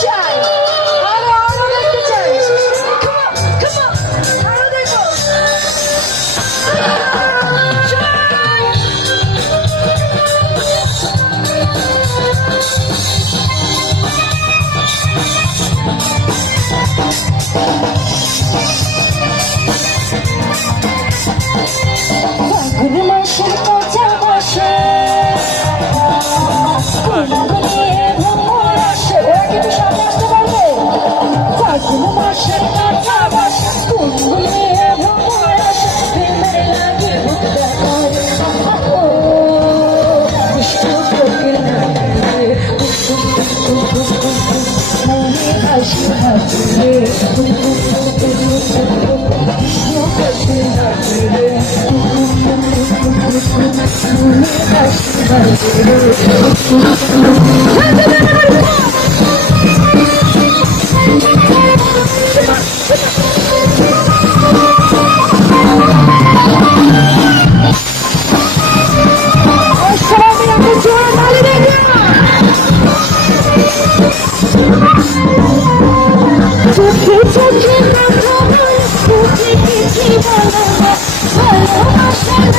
চাই, আরো দেখতে চাই। Come on, আরো দেখো। ফাগুন মাসের কাঁচা বাসে গুনগুনিয়ে ভ্রমর আসে। ওরা কিন্তু সামনে আসতে পারবে। ফাগুন মাসের কাঁচা বাসে গুনগুনিয়ে ভ্রমর আসে। প্রেমের লাগে বুক দেখায় ও দুষ্ট চোখের নাকে মনে হাসি হাসে চোখে চোখে কথা বল, চোখে কিছু বলো না, ভালোবাসার